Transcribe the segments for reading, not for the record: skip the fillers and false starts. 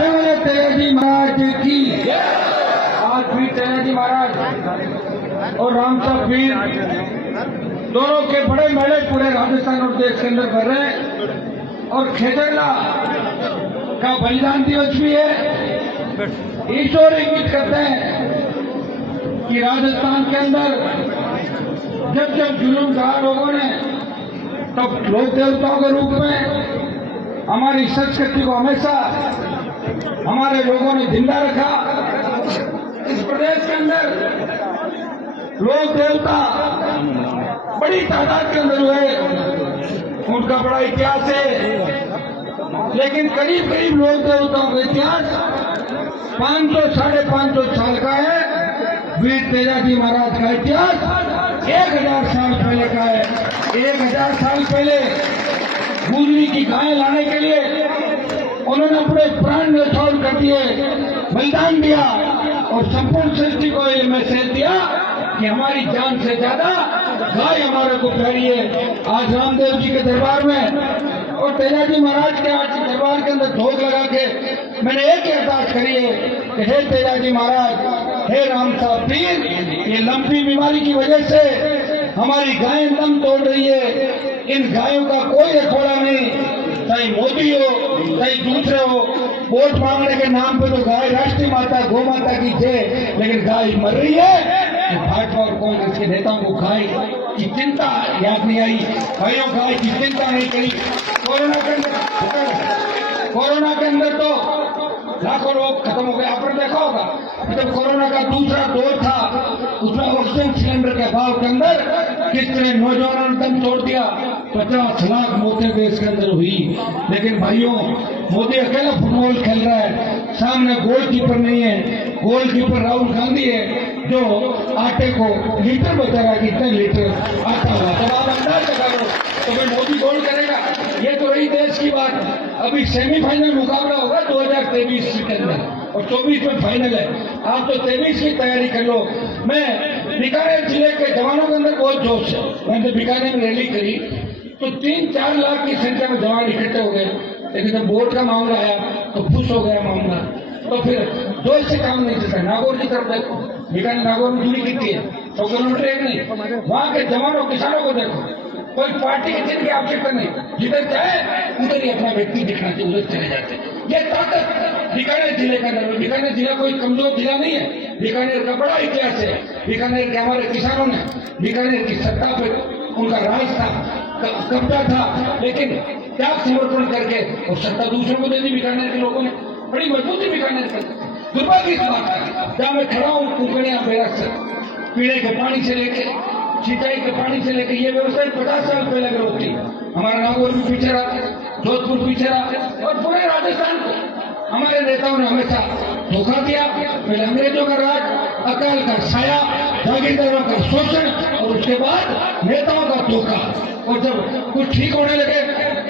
बोले तेजाजी महाराज की। आज भी तेजाजी महाराज और राम साहब पीर दोनों के बड़े मेले पूरे राजस्थान और देश के अंदर कर रहे हैं। और खेजरला का बलिदान दिवस भी है। ईश्वर इंगित करते हैं कि राजस्थान के अंदर जब जब जुलूम कहा लोगों ने, तब लोक देवताओं के रूप में हमारी संस्कृति को हमेशा हमारे लोगों ने जिंदा रखा। इस प्रदेश के अंदर लोक देवता बड़ी तादाद के अंदर हुए, उनका बड़ा इतिहास है। लेकिन करीब करीब लोक देवताओं का इतिहास 500 साढ़े 500 साल का है। वीर तेजाजी महाराज का इतिहास 1000 साल पहले का है। 1000 साल पहले गुजरी की गाय लाने के लिए उन्होंने अपने प्राण न्यौछावर कर दिए, बलिदान दिया और संपूर्ण सृष्टि को ये मैसेज दिया कि हमारी जान से ज्यादा गाय हमारे को प्यारी है। आज रामदेव जी के दरबार में और तेजाजी महाराज के आज दरबार के अंदर ढोक लगा के मैंने एक ही अरदास करी है कि हे तेजाजी महाराज, हे राम साहब पीर, ये लंपी बीमारी की वजह से हमारी गायें दम तोड़ रही है। इन गायों का कोई रखोड़ा नहीं, चाहे मोदी हो चाहे दूसरे हो। वोट मांगने के नाम पे तो गाय राष्ट्रीय माता गौ माता की जय, लेकिन गाय मर रही है। तो भाजपा और कांग्रेस के नेताओं को गाय की चिंता याद नहीं आई। भाइयों, गाय की चिंता नहीं करी। कोरोना के अंदर तो लाखों लोग खत्म हो गए। आपने देखा होगा जब कोरोना का दूसरा दौर था, उसमें ऑक्सीजन सिलेंडर के अभाव के अंदर किस तरह नौजवानों ने दम तोड़ दिया। 50 लाख मौतें देश के अंदर हुई। लेकिन भाइयों, मोदी अकेला फुटबॉल खेल रहा है, सामने गोलकीपर नहीं है। गोलकीपर राहुल गांधी है जो आटे को लीटर बता रहा है, कितने लीटर आटा हुआ। जब आप अंदाज लगा लो तो भाई मोदी गोल करेगा। ये तो रही देश की बात। अभी सेमीफाइनल मुकाबला होगा 2023 के अंदर और 24 में फाइनल है। आप तो 23 की तैयारी कर लो। मैं बीकानेर जिले के जवानों के अंदर बहुत जोश है। मैंने बीकानेर में रैली करी तो 3-4 लाख की संख्या में जवान इकट्ठे हो गए। लेकिन जब वोट का मामला आया तो खुश हो गया मामला। तो फिर जोश से काम नहीं चलता। नागौर की तरफ देखो, बीकानेर नागौर में दूरी कितनी है, 100 किलोमीटर एक नहीं। वहाँ के जवानों किसानों को देखो, कोई पार्टी के चिन्ह की आवश्यकता नहीं, जिधर चाहे उधर ही अपना व्यक्ति दिखना चाहिए, उधर चले जाते। ये ताकत बीकानेर जिले का अंदर। बीकानेर जिला कोई कमजोर जिला नहीं है। बीकानेर का बड़ा इतिहास है। बीकानेर के हमारे किसानों ने बीकानेर की सत्ता पे उनका राज था, कब्जा था, लेकिन त्याग समर्पण करके और सत्ता दूसरों को दे दी। बीकानेर के लोगों ने बड़ी मजबूती बीकानेर कर। दुर्भाग्य की बात है, जहाँ मैं खड़ा हूँ कुकड़िया बेरा से पीने के पानी से लेके सिंचाई के पानी से लेकर ये व्यवस्था 50 साल पहले की होती। हमारा नागौर भी पीछे रहा, जोधपुर पीछे रहा और पूरे राजस्थान को हमारे नेताओं ने हमेशा धोखा दिया। पहले अंग्रेजों का राज, अकाल का साया, जागीरदारों का शोषण और उसके बाद नेताओं का धोखा। और जब कुछ ठीक होने लगे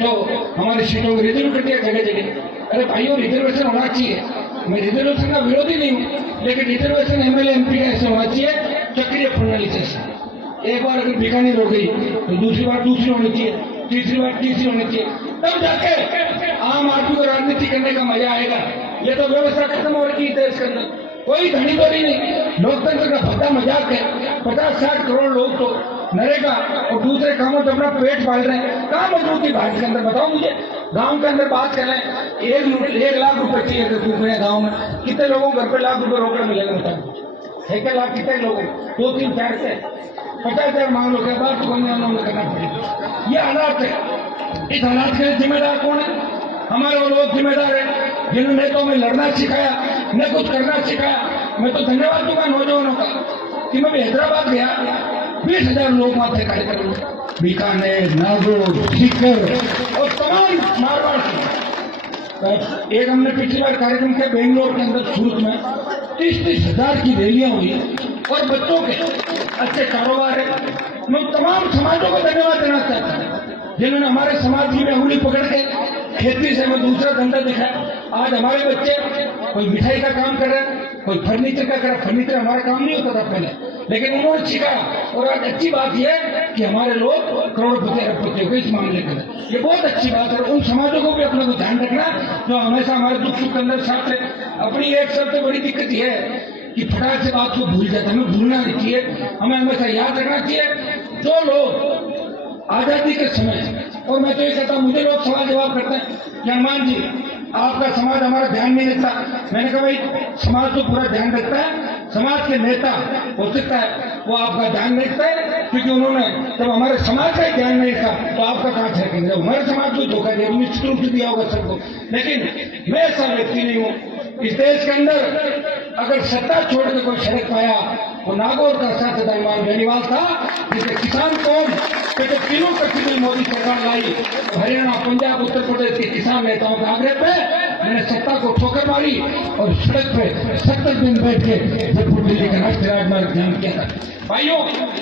तो हमारी सीटों की रिजर्व कर दिया जगह जगह। अरे भाइयों, रिजर्वेशन होना चाहिए। मैं रिजर्वेशन का विरोधी नहीं हूँ, लेकिन रिजर्वेशन एमएलए एमपी का ऐसे होना चाहिए चक्रीय प्रणाली से। एक बार अगर बीकानेर हो गई तो दूसरी बार दूसरी होनी चाहिए, तीसरी बार तीसरी होनी चाहिए, तब जाके आम आदमी को राजनीति करने का मजा आएगा। ये तो व्यवस्था खत्म हो रही है देश के अंदर, कोई धनी दौरी नहीं। लोकतंत्र का भद्दा मजाक है। 50-60 करोड़ लोग तो नरेगा और दूसरे कामों से अपना पेट पाल रहे हैं। कहाँ मजबूती भारत के अंदर बताओ मुझे। गांव के अंदर बात कर लें, 1 लाख रुपए चाहिए रुपये गाँव में, कितने लोगों को घर पे लाख रुपए रोकड़ा मिलेगा बताओ। 1 लाख कितने लोगों, 2-3-4 से 50,000 मांग लो, क्या बात तो करना पड़ेगा। ये हालात है। इस हालात के लिए जिम्मेदार कौन है? हमारे वो लोग जिम्मेदार है जिन्होंने तो हमें लड़ना सिखाया, न कुछ करना सिखाया। मैं तो धन्यवाद दूंगा नौजवानों का कि मैं भी हैदराबाद गया, 20,000 लोग वहां थे कार्यक्रम, बीकानेर, नागौर, सीकर और तमाम मारवाड़ से। एक हमने पिछली बार कार्यक्रम किया बेंगलोर के अंदर, सूरत में 30,000 की रैलियां हुई और बच्चों के अच्छे कारोबार है। मैं तमाम समाजों को धन्यवाद देना चाहता हूँ जिन्होंने हमारे समाज की में उंगली पकड़ के खेती से हमें दूसरा धंधा दिखाया। आज हमारे बच्चे कोई मिठाई का काम कर रहे हैं, कोई फर्नीचर का कर रहा है। फर्नीचर हमारा काम नहीं होता था पहले, लेकिन उन्होंने सीखा। और आज अच्छी बात यह है कि हमारे लोग करोड़पति अरबपति हो गए इस मामले के अंदर। ये बहुत अच्छी बात है। उन समाजों को भी अपने को ध्यान रखना जो हमेशा हमारे दुख सुख के अंदर साथ है। अपनी एक सबसे बड़ी दिक्कत यह है कि फटाक से बात को भूल जाता है। हमें भूलना नहीं चाहिए, हमें हमेशा याद रखना चाहिए। जो लोग आजादी के समय, और मैं तो ये कहता हूँ, मुझे लोग सवाल जवाब करते हैं कि हनुमान जी आपका समाज हमारा ध्यान नहीं रखता। मैंने कहा भाई समाज तो पूरा ध्यान रखता है। समाज के नेता हो सकता है वो आपका ध्यान नहीं रखता है, क्योंकि उन्होंने जब हमारे समाज का ही ध्यान नहीं रखा तो आपका कहाँ से रखेंगे। हमारे समाज को धोखा दिया, निश्चित रूप से दिया होगा सबको। लेकिन मैं ऐसा व्यक्ति नहीं हूँ। इस देश के अंदर अगर सत्ता छोड़ के कोई सड़क पाया, वो नागौर का सांसद हनुमान बेनीवाल था, जिसे किसान कौन के जब तीनों प्रतिनिधि मोदी सरकार लाई तो हरियाणा, पंजाब, उत्तर प्रदेश के किसान नेताओं के आग्रह पे मैंने सत्ता को ठोकर मारी और सड़क पे 70 दिन बैठ के जयपुर दिल्ली का राष्ट्रीय राजमार्ग जाम किया था। भाइयों,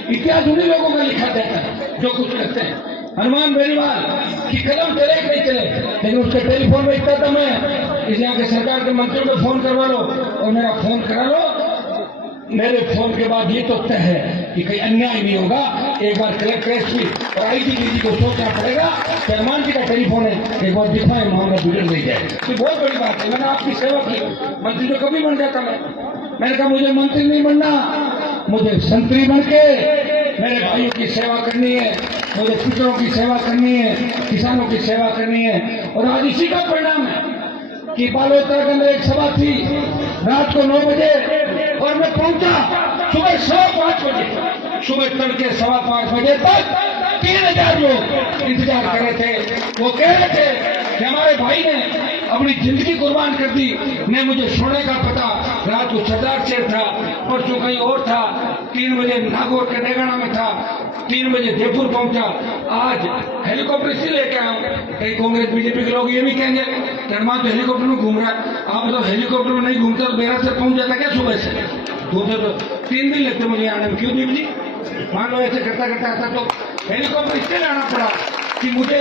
इतिहास उन्हीं लोगों का लिखा जाता है जो कुछ करते हैं। हनुमान बेनीवाल की कदम चले कि नहीं चले, लेकिन उसके टेलीफोन बेचता था मैं, इस यहाँ के सरकार के मंत्रियों को फोन करवा लो और मेरा फोन करा लो। मेरे फोन के बाद ये तो तय है कि कहीं अन्याय नहीं होगा। एक बार कलेक्टर, एसपी और आईजीपी को सोचना पड़ेगा कि हनुमान जी का टेलीफोन है, एक बार दिखाए मामला बिगड़ नहीं जाए। ये बहुत बड़ी बात है। मैंने आपकी सेवा की, मंत्री तो कभी बन जाता मैंने कहा मुझे मंत्री नहीं बनना, मुझे संतरी बन के मेरे भाइयों की सेवा करनी है, मुझे पितरों की सेवा करनी है, किसानों की सेवा करनी है। और आज इसी का परिणाम है कि बालोतरा के अंदर एक सभा थी रात को 9 बजे और मैं पहुंचा सुबह 5:15 बजे। सुबह तड़के 5:15 बजे तक 3000 लोग इंतजार कर रहे थे। वो कह रहे थे कि हमारे भाई ने अपनी जिंदगी कुर्बान कर दी। ने मुझे सोने का पता, रात को सरदार शेर था, परसों कहीं और था, 3 बजे नागौर के डेगाना में था, 3 बजे जयपुर पहुंचा। आज हेलीकॉप्टर इसलिए लेके आया हूं। कई कांग्रेस बीजेपी के लोग ये भी कहेंगे कि हनुमान तो हेलीकॉप्टर में घूम रहा है। आप तो हेलीकॉप्टर में नहीं घूमते तो मेरा से पहुंच जाता क्या सुबह से? 3 दिन लगते मुझे आने में। क्यों दीप जी? मान लो ऐसे करता करता आता तो हेलीकॉप्टर इसलिए लाना पड़ा कि मुझे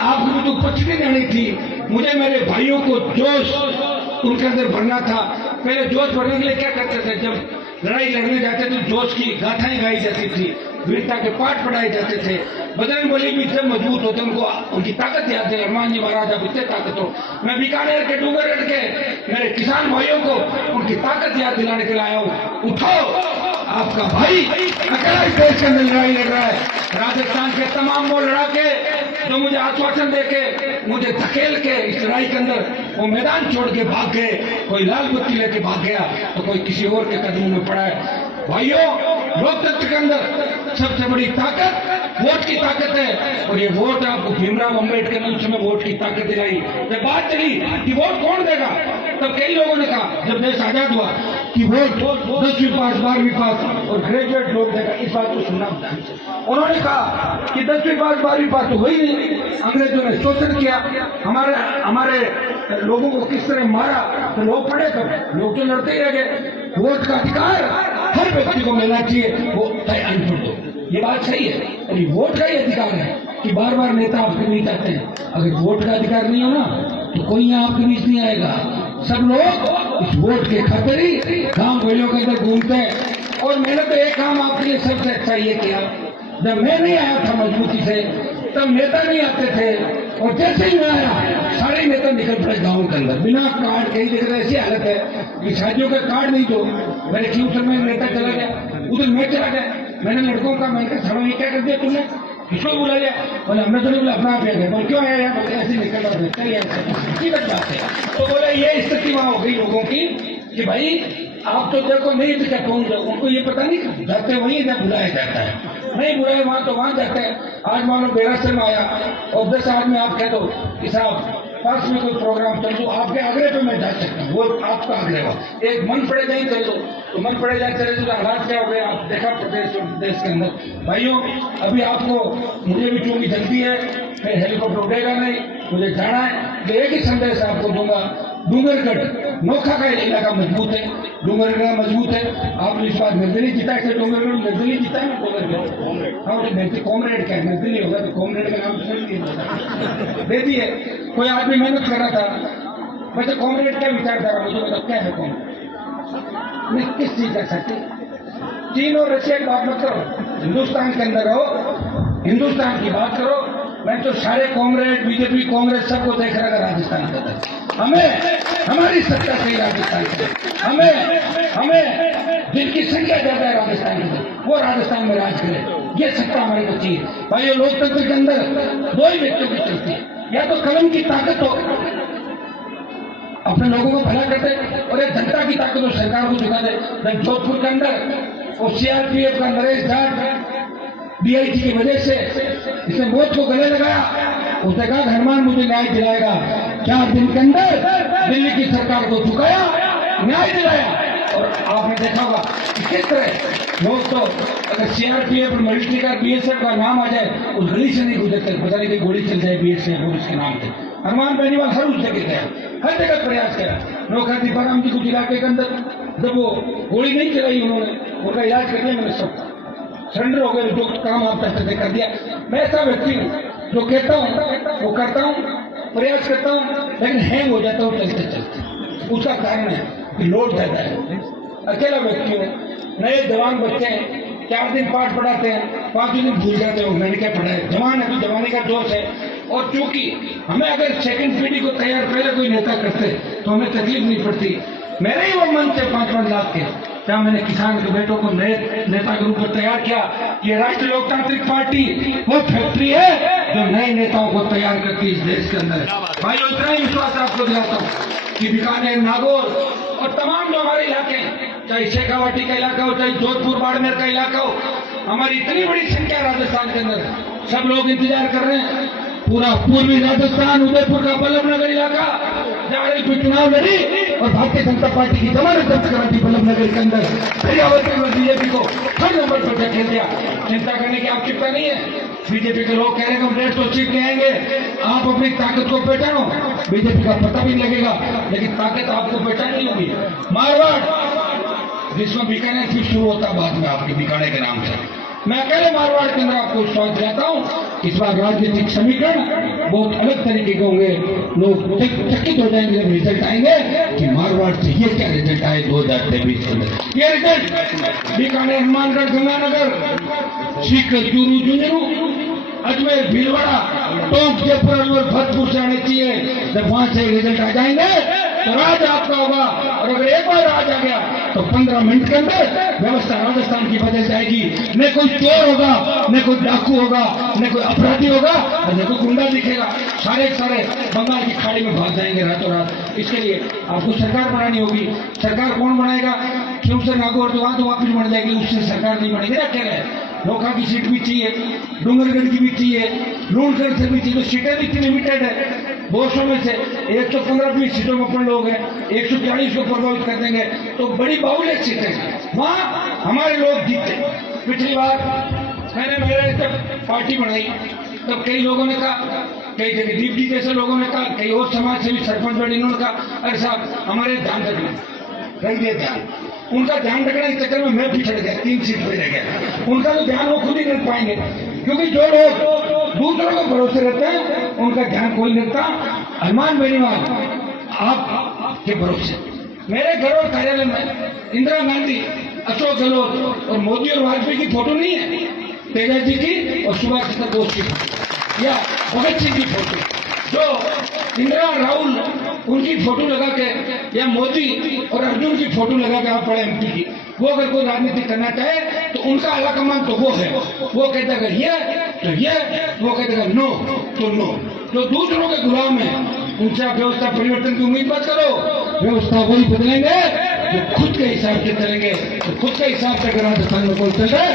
आपको मुझे उपस्थिति देनी थी। मुझे मेरे भाइयों को जोश उनके अंदर भरना था। पहले जोश भरने के लिए क्या करते थे, जब लड़ाई लड़ने जाते थे जोश की गाथाएं गाई जाती थी, वीरता के पाठ पढ़ाए जाते थे। बजरंग बली भी इतने मजबूत होते, उनको उनकी ताकत याद है। हनुमान जी महाराज अब इतने ताकत हो। मैं बीकानेर के डूंगरगढ़ के मेरे किसान भाइयों को उनकी ताकत याद दिलाने के लिए आया हूँ। उठाओ, आपका भाई अकेला इस देश के अंदर लड़ाई लड़ रहा है। राजस्थान के तमाम वो लड़ाके जो मुझे आश्वासन देके मुझे धकेल के इस लड़ाई के अंदर वो मैदान छोड़ के भाग गए, कोई लाल बत्ती लेके भाग गया तो कोई किसी और के कदमों में पड़ा है। भाइयों, लोकतंत्र के अंदर सबसे बड़ी ताकत वोट की ताकत है। और ये वोट आपको भीमराव अम्बेडकर ने उस समय वोट की ताकत दिलाई। जब बात चली कि वोट कौन देगा, तब कई लोगों ने कहा जब देश आजाद हुआ कि वोट 10वीं पास, 12वीं पास और ग्रेजुएट लोग देगा। इस बात को सुनना, उन्होंने कहा कि 10वीं पास, 12वीं पास तो हुई नहीं। अंग्रेजों ने शोषण किया, हमारे लोगों को किस तरह मारा, तो लोग पढ़े कब? लोग तो लड़ते ही रह गए। वोट का अधिकार हर व्यक्ति को मिलना चाहिए, वो चाहे अनपढ़ हो। ये बात सही है, अभी वोट का ही अधिकार है कि बार बार नेता आपके बीच आते हैं। अगर वोट का अधिकार नहीं हो ना तो कोई यहाँ आपके बीच नहीं आएगा। सब लोग इस वोट के खातिर ही गांव गलियों के अंदर घूमते हैं। और मैंने तो एक काम आपके लिए सबसे अच्छा ये किया, जब मैं नहीं आया था मजबूती से तब नेता नहीं आते थे, और जैसे ही मैं आया सारे नेता निकल पड़े गाँव के अंदर बिना कार्ड। कहीं जगह ऐसी हालत है कि शादियों का कार्ड नहीं दो। मेरे क्यों सर में नेता चला गया, उधर मैं चला गया। मैंने लड़कों का मैंने कहा ये क्या कर दिया तुमने, किसको बुला लिया? बोले हमने तो नहीं बोला, अपना आप आ गए। बोले क्यों आया यार? ऐसे निकल रहा बात है। तो बोले ये स्थिति वहां हो गई लोगों की कि भाई आप तो देखो नहीं दिखा कौन जाओ, उनको ये पता नहीं जाते वहीं जब बुलाया जाता है, नहीं बुलाए वहां तो वहां जाते हैं। आज मानो बेरासर में आया और 10 आदमी आप कह दो कि साहब पास में कोई प्रोग्राम चल दो, आपके आग्रह पे मैं जा सकता हूँ, वो आपका आग्रह हो। एक मन पड़े जाए चल दो तो मन पड़े जाए चले तो हालात क्या हो गए आप देखा प्रदेश देश के अंदर। भाइयों, अभी आपको मुझे भी चूंकि जल्दी है, फिर हेलीकॉप्टर उड़ेगा नहीं, मुझे जाना है। तो एक ही संदेश आपको दूंगा, डूंगरगढ़ नोखा का इलाका मजबूत है, डूंगरगढ़ मजबूत है। आपने इस बार निर्दलीय जीता है, डूंगरगढ़ निर्दलीय जीता है ना डूंगरगढ़। हाँ, कॉमरेड का निर्दलीय होगा तो कॉमरेड का नाम दे दिए। कोई आदमी मेहनत कर रहा था, वैसे कांग्रेस क्या विचारधारा, मुझे मतलब क्या है कांग्रेस मैं किस चीज कर सकती? चीन और रशिया की बात मत करो, हिंदुस्तान के अंदर रहो, हिंदुस्तान की बात करो। मैं तो सारे कांग्रेस बीजेपी कांग्रेस सबको देख रहा था राजस्थान के अंदर। हमें हमारी सत्ता सही राजस्थान के हमें जिनकी संख्या ज्यादा है राजस्थान के अंदर वो राजस्थान में राज करे, ये सत्ता हमारी को चाहिए। भाई ये लोकतंत्र के अंदर दो ही व्यक्तियों की चलती है, या तो कलम की ताकत हो, अपने लोगों को भला करते, और एक जनता की ताकत हो, सरकार को झुका दे। जोधपुर के अंदर वो सीआरपीएफ का नरेश जाट डीआईजी की वजह से इसने मौत को गले लगाया, उसने कहा हनुमान मुझे न्याय दिलाएगा। 4 दिन के अंदर दिल्ली की सरकार को झुकाया, न्याय दिलाया। और आपने देखा होगा कि किस तरह लोग तो अगर सीआरपीएफ मिलिट्री का बीएसएफ का नाम आ जाए उस गली से नहीं गुजरते, पता नहीं कि गोली चल जाए बीएसएफ और उसके नाम पे। हनुमान बेनीवाल हर उस जगह गया, हर जगह प्रयास करा। नौखा दीपाराम जी को इलाके के अंदर जब वो गोली नहीं चलाई उन्होंने, उनका इलाज कर दिया, मैंने सब सरेंडर हो गए, जो काम आप करते थे कर दिया। मैं ऐसा व्यक्ति हूँ जो कहता हूँ वो करता हूँ, प्रयास करता हूँ, लेकिन हैंग हो जाता हूँ चलते चलते। उसका कारण है कि लोड ज्यादा है। अकेला व्यक्ति हूँ, नए जवान बच्चे हैं, 4 दिन पाठ पढ़ाते हैं, 5 दिन भूल जाते हैं मैंने क्या पढ़ा है। जवान है तो जवानी का जोश है, और चूंकि हमें अगर सेकंड पीढ़ी को तैयार पहले कोई नेता करते तो हमें तकलीफ नहीं पड़ती। मेरे ही वो मन से 5-5 लाख के जहाँ मैंने किसान के बेटों को नए नेता के रूप में तैयार किया। ये राष्ट्रीय लोकतांत्रिक पार्टी वो फैक्ट्री है जो नए नेताओं को तैयार करती है इस देश के अंदर। भाई इतना ही विश्वास आपको दिलाता हूँ कि बीकानेर, नागौर और तमाम जो हमारे इलाके हैं, चाहे शेखावाटी का इलाका हो, चाहे जोधपुर बाड़मेर का इलाका हो, हमारी इतनी बड़ी संख्या राजस्थान के अंदर, सब लोग इंतजार कर रहे हैं। पूरा पूर्वी राजस्थान, उदयपुर का बल्लभनगर इलाका जहाँ चुनाव लड़ी और भारतीय जनता पार्टी की जमानत जब्त करा दी बल्लभनगर के अंदर, बीजेपी को हर नंबर पर धकेल दिया। चिंता करने की आवश्यकता नहीं है। बीजेपी के लोग कह रहे हैं हम 150 सीट ले आएंगे, आप अपनी ताकत को पहचानो। बीजेपी का पता भी लगेगा, लेकिन ताकत आपको पहचाननी होगी। मारवाड़ जिसमें बीकानेर फिर शुरू होता बाद में आपके बीकानेर के नाम से, मैं अकेले मारवाड़ के अंदर आपको विश्वास दिलाता हूँ। इस बार राजनीतिक समीकरण बहुत अलग तरीके के होंगे। लोग चकित हो जाएंगे जब रिजल्ट आएंगे कि मारवाड़ से ये क्या रिजल्ट आए 2023 के अंदर। ये रिजल्ट बीकानेर, हनुमानगढ़, गंगानगर, सीकर, चूरू, झुंझुनू, अजमेर, भीलवाड़ा, टोंक, जयपुर, अलवर, भरतपुर से आने चाहिए। जब वहां से रिजल्ट आ जाएंगे तो राज आपका होगा। और अगर एक बार राज आ गया तो 15 मिनट के अंदर व्यवस्था राजस्थान की बदल जाएगी। न कोई चोर होगा, न कोई डाकू होगा, न कोई अपराधी होगा, और न कोई गुंडा दिखेगा। सारे बंगाल की खाड़ी में भाग जाएंगे रातों रात। इसके लिए आपको सरकार बनानी होगी। सरकार कौन बनाएगा? शुरू से नागौर तो वापिस बन जाएगी, उससे सरकार नहीं बनेगी। अकेले नोखा की सीट भी चाहिए, डूंगरगढ़ की भी चाहिए, लूणगढ़ से भी चाहिए। तो सीटें भी लिमिटेड है। 200 में से 115-20 सीटों में अपन लोग हैं, 140 को प्रभावित कर देंगे तो बड़ी बाहुल्य सीटें वहां हमारे लोग जीते। पिछली बार मैंने मेरे जब पार्टी बनाई तब कई लोगों ने कहा, कई जगदीप जी जैसे लोगों ने कहा, कई और समाज सेवी सरपंच बड़े इन्होंने कहा अरे साहब हमारे ध्यान रख दिया ध्यान। उनका ध्यान रखने के चक्कर में मैं पिछड़ गया, 3 सीट पे रह गया। उनका तो ध्यान वो खुद ही रख पाएंगे, क्योंकि जो लोग दूसरों को भरोसे रहते हैं उनका ध्यान कोई नहीं रखता। हनुमान बेनीवाल आपके भरोसे, मेरे घर और कार्यालय में इंदिरा गांधी, अशोक गहलोत और मोदी और वाजपेयी की फोटो नहीं है, तेजा जी की और सुभाष चंद्र बोस की फोटो या भगत सिंह की फोटो। जो इंदिरा, राहुल उनकी फोटो लगा के या मोदी और अर्जुन की फोटो लगा के आप पढ़े एमपी की, वो अगर कोई राजनीति करना चाहे तो उनका आलाकमान तो वो है। वो कहता है ये तो ये, वो कहता है नो तो नो। जो दूसरों के गुलाम है उनसे आप व्यवस्था परिवर्तन की उम्मीद मत करो। व्यवस्था वही बदलेंगे जो खुद के हिसाब से चलेंगे। तो खुद के हिसाब से अगर राजस्थान में कोई चल रहा है,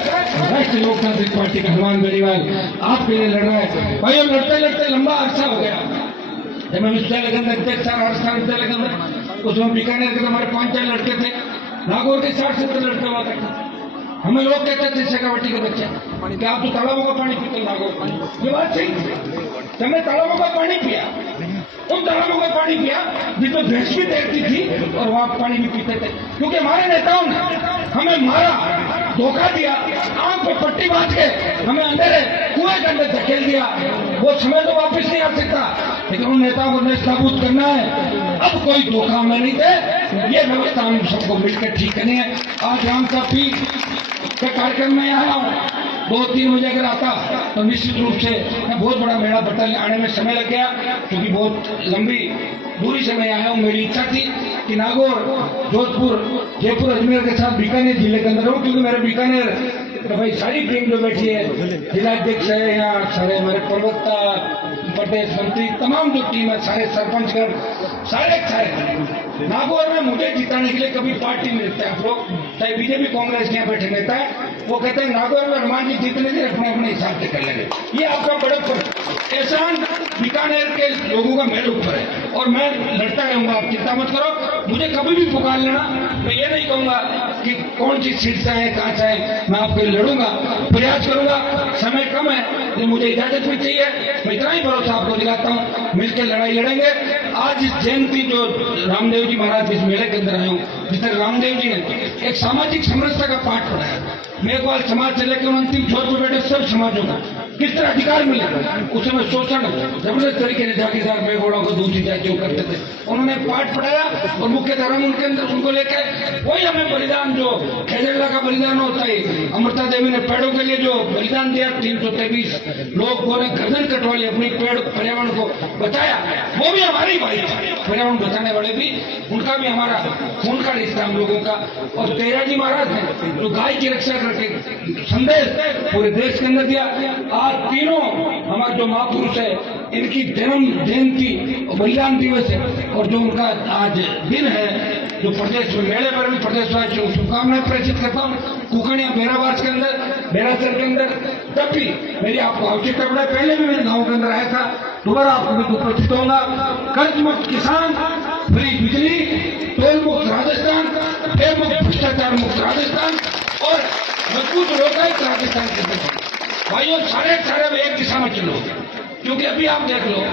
राष्ट्रीय लोकतांत्रिक पार्टी का हनुमान बेनीवाल आपके लिए लड़ रहा है। भाई लड़ते लड़ते लंबा अरसा हो गया। जब मैं विश्वविद्यालय के अंदर अध्यक्ष था, राजस्थान विश्वविद्यालय के अंदर, उसमें बीकानेर के हमारे 5-4 लड़के थे, नागौर के 60-70 लड़के हुआ करते। हमें लोग कहते थे शेखावाटी के बच्चे कि आप तो तालाबों का पानी पीते नागौर। ये बात सही, जब मैं तालाबों का पानी पिया उन तालाबों का पानी पिया जिसमें भैंस भी तैरती थी और वहां पानी भी पीते थे, क्योंकि हमारे नेताओं ने हमें मारा, धोखा दिया, आंख पर पट्टी बांध के हमें अंधेरे कुएं के अंदर धकेल दिया। वो समय तो वापस नहीं आ सकता, लेकिन उन नेताओं को नष्ट नाबूद करना है। अब कोई धोखा में नहीं थे, ये व्यवस्था हम सबको मिलकर ठीक करनी है। आज राम साहब भी के कार्यक्रम में आया हूँ, 2-3 बजे अगर आता तो निश्चित रूप से मैं बहुत बड़ा मेला बटल आने में समय लग गया, क्योंकि बहुत लंबी दूरी से मैं आया हूँ। मेरी इच्छा थी कि नागौर, जोधपुर, जयपुर, अजमेर के साथ बीकानेर जिले के अंदर हूँ, क्योंकि मेरे बीकानेर तो भाई सारी टीम जो बैठी है, जिलाध्यक्ष है यहाँ, सारे हमारे प्रवक्ता, प्रदेश मंत्री, तमाम जो टीम है, सारे सरपंचगण, सारे नागौर में मुझे जिताने के लिए कभी पार्टी में रहते हैं आप लोग, चाहे बीजेपी कांग्रेस यहाँ बैठे नेता है, वो कहते हैं नागौर में हनुमान जी जीतने के अपने अपने हिसाब से कर लेंगे। ये आपका बड़ा एहसान बीकानेर के लोगों का मेरे ऊपर है और मैं लड़ता रहूंगा, आप चिंता मत करो। मुझे कभी भी पुकार लेना, मैं ये नहीं कहूंगा कि कौन सी सीट से है, कहाँ से है, मैं आपके लिए लड़ूंगा, प्रयास करूंगा। समय कम है, लेकिन मुझे इजाजत भी चाहिए। मैं इतना ही भरोसा आपको दिलाता हूँ, मिलकर लड़ाई लड़ेंगे। आज जयंती जो रामदेव जी महाराज जिस मेले के अंदर आए हूँ, जिस तरह रामदेव जी ने एक सामाजिक समरसता का पाठ पढ़ाया, मेघवाल समाज से लेकर अंतिम छोर पर बैठे सब समाजों को किस तरह अधिकार मिले, उस समय शोषण जबरदस्त तरीके से जागीरदार मेघोड़ों को दूसरी जातियों करते थे, उन्होंने पाठ पढ़ाया और मुख्य धर्म उनके अंदर उनको लेकर वही हमें बलिदान जो खेजड़ला का बलिदान होता है, अमृता देवी ने पेड़ों के लिए जो बलिदान दिया, 323 लोग ने गर्दन कटवा ली, अपनी पेड़ पर्यावरण को बचाया, वो भी हमारे भाई थे। पर्यावरण बचाने वाले भी, उनका भी हमारा खून का रिश्ता हम लोगों का। और तेजा जी महाराज ने जो गाय की रक्षा करके संदेश पूरे देश के अंदर दिया। आज तीनों हमारे जो महापुरुष है, इनकी जन्म जयंती और बलिदान दिवस है, और जो उनका आज दिन है, जो प्रदेश में मेले पर भी प्रदेशवासियों को शुभकामनाएं प्रेषित करता हूँ। कुकड़िया बेरावास के अंदर, बेरासर के अंदर तब भी मेरी आपको आवश्यकता पड़े, पहले भी मेरे गाँव के अंदर आया था, दोबारा आपको भी उपस्थित होगा। कर्ज मुक्त किसान, फ्री बिजली, टोल मुक्त राजस्थान, बेमुक्त भ्रष्टाचार मुक्त राजस्थान और मजबूत लोकायुक्त राजस्थान के भाइयों, सारे एक दिशा में चलो। क्योंकि अभी आप देख लो,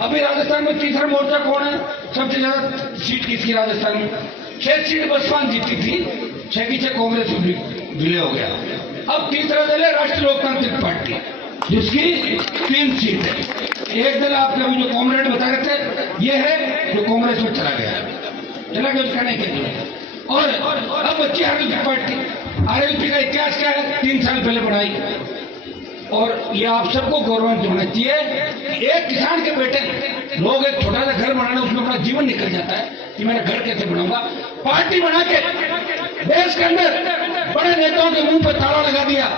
अभी राजस्थान में तीसरा मोर्चा कौन है, सबसे ज्यादा सीट किसकी राजस्थान में? 6 सीट बसपा जीती थी, 6 की 6 कांग्रेस विलय हो गया। अब तीसरा दल है राष्ट्रीय लोकतांत्रिक पार्टी, जिसकी 3 सीट है। एक दल आपके अभी जो कॉमरेड बता रहे थे, ये है जो कांग्रेस में चला गया उसका नहीं कहते। और अब बच्ची आरएलपी पार्टी, आरएलपी का इतिहास क्या है, 3 साल पहले बढ़ाई। और ये आप सबको गौरवान्वित होना चाहिए कि एक किसान के बेटे लोग एक छोटा सा घर बनाने, उसमें अपना जीवन निकल जाता है कि मेरा घर कैसे बनाऊंगा। पार्टी बना के देश के अंदर बड़े नेताओं के मुंह पर ताला लगा दिया,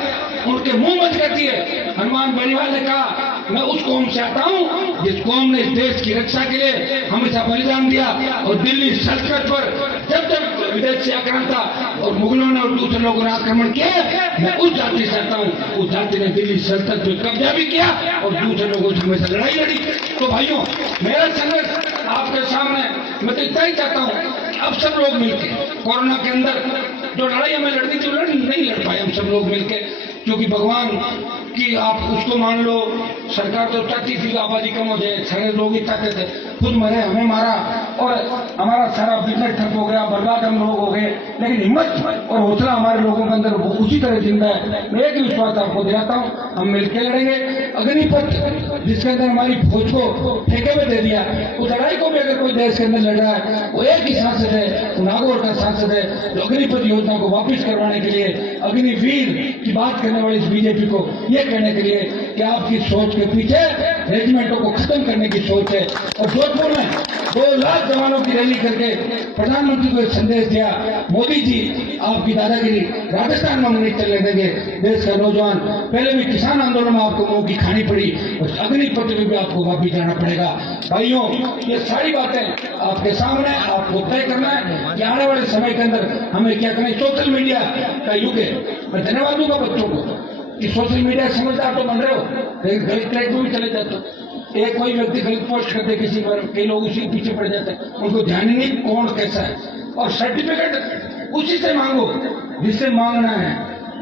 उनके मुंह बंद कर दिए। हनुमान बेनीवाल ने कहा, मैं उस कौम से आता हूं जिस कौम ने इस देश की रक्षा के लिए हमेशा बलिदान दिया। और दिल्ली सल्तनत पर जब तक विदेश से आक्रमण था और मुगलों ने और दूसरे लोगों ने आक्रमण किया, मैं उस जाति से आता हूं। उस जाति ने दिल्ली सल्तनत पर कब्जा भी किया और दूसरे लोगों से हमेशा लड़ाई लड़ी। तो भाइयों, मेरा संघर्ष आपके सामने, मैं तो इतना ही चाहता हूं, अब सब लोग मिलके कोरोना के अंदर जो लड़ाई हमें लड़नी थी, नहीं लड़ पाए हम सब लोग मिलके, क्योंकि भगवान की आप उसको मान लो, सरकार तो चाहती थी आबादी कम हो जाए, सारे लोग ही चाहते थे, खुद मरे, हमें मारा और हमारा सारा बिजनेस ठप हो गया, बर्बाद हम लोग हो गए। लेकिन हिम्मत और हौसला हमारे लोगों के अंदर उसी तरह जिंदा है। मैं एक विश्वास आपको दिलाता हूँ, हम मिलकर लड़ेंगे। अग्निपथ जिसके अंदर हमारी फौज को ठेके में दे दिया, उस लड़ाई को भी अगर कोई देश के अंदर लड़ रहा है, वो एक ही सांसद है, नागौर का सांसद है, जो अग्निपथ योजना को वापिस करवाने के लिए, अग्निवीर की बात करने वाली इस बीजेपी को ये कहने के लिए कि आपकी सोच के पीछे रेजिमेंटों को खत्म करने की सोच है। और जोधपुर में 2 लाख जवानों की रैली करके प्रधानमंत्री को एक संदेश दिया, मोदी जी आपकी दादागिरी राजस्थान में नहीं चलने देंगे। देश का नौजवान, पहले भी किसान आंदोलन में आपको मुंह की खानी पड़ी, और अग्निपथ में भी आपको वापिस जाना पड़ेगा। भाइयों, ये सारी बातें आपके सामने, आपको तय करना है कि आने वाले समय के अंदर हमें क्या करना है। सोशल मीडिया का युग है, मैं धन्यवाद दूंगा बच्चों को कि सोशल मीडिया समझदार तो बन रहे हो, लेकिन गलत ट्रैक में भी चले जाते हो। एक कोई व्यक्ति गलत पोस्ट करते किसी पर, कई लोग उसी के पीछे पड़ जाते हैं, उनको ध्यान ही नहीं कौन कैसा है। और सर्टिफिकेट उसी से मांगो जिससे मांगना है।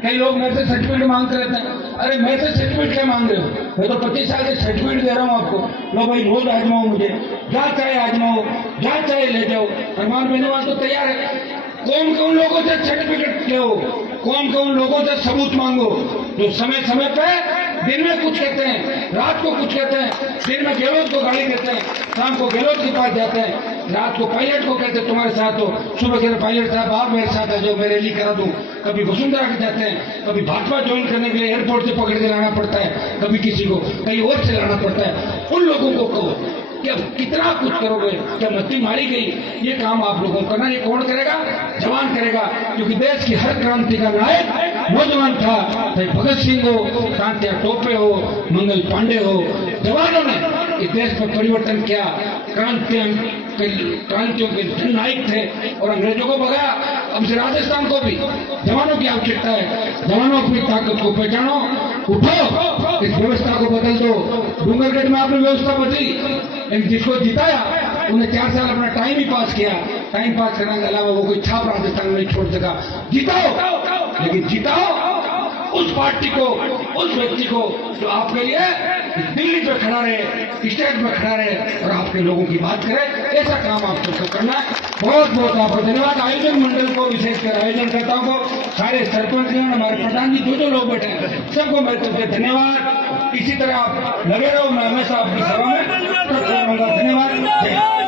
कई लोग मेरे से सर्टिफिकेट मांगते रहते हैं। अरे मेरे से सर्टिफिकेट क्या मांग रहे हो? मैं तो 25 साल के सर्टिफिकेट दे रहा हूँ आपको। लो भाई रोज आजमाओ मुझे, जहाँ चाहे आजमाओ, जहाँ चाहे ले जाओ। फरमान बेनीवाल तो तैयार है। कौन कौन लोगों से सर्टिफिकेट लो, कौन कौन लोगों से सबूत मांगो, जो समय समय पे दिन में कुछ कहते हैं, रात को कुछ कहते हैं। दिन में गहलोत को गाली देते हैं, शाम को गहलोत के पास जाते हैं, रात को पायलट को कहते हैं तुम्हारे साथ हो, सुबह कहते पायलट साहब आप मेरे साथ आ जाओ, मैं रैली करा दूं। कभी वसुंधरा के जाते हैं, कभी भाजपा ज्वाइन करने के लिए एयरपोर्ट से पकड़ के लाना पड़ता है, कभी किसी को कहीं और से लाना पड़ता है। उन लोगों को कहो क्या कितना कुछ करोगे, क्या मत्ती मारी गई, ये काम आप लोगों को करना। ये कौन करेगा? जवान करेगा, क्योंकि देश की हर क्रांति का नायक नौजवान था। चाहे भगत सिंह हो, तांत्या टोपे हो, मंगल पांडे हो, जवानों ने इस देश में परिवर्तन किया। क्रांतियों के जननायक थे और अंग्रेजों को भगाया। अब से राजस्थान को भी जवानों की आवश्यकता है। जवानों अपनी ताकत को पहचानो, उठो, इस व्यवस्था को बदल दो। डूंगरगढ़ में आपने व्यवस्था बदली, लेकिन जिसको जिताया उन्हें 4 साल अपना टाइम ही पास किया। टाइम पास करने के अलावा वो कोई छाप राजस्थान में नहीं छोड़ सका। जिताओ, लेकिन जिताओ उस पार्टी को, उस व्यक्ति को जो आपके लिए दिल्ली पे खड़ा रहे, स्टेट में खड़ा रहे और आपके लोगों की बात करे। ऐसा काम आप सबको करना है। बहुत बहुत आपको धन्यवाद। आयोजन मंडल को, विशेषकर आयोजनकर्ताओं को, सारे सरपंच, हमारे प्रधान जी, जो लोग बैठे हैं, सबको मेरे तरफ से धन्यवाद। इसी तरह आप लगे रहो, मैं हमेशा आपकी सेवा में। धन्यवाद।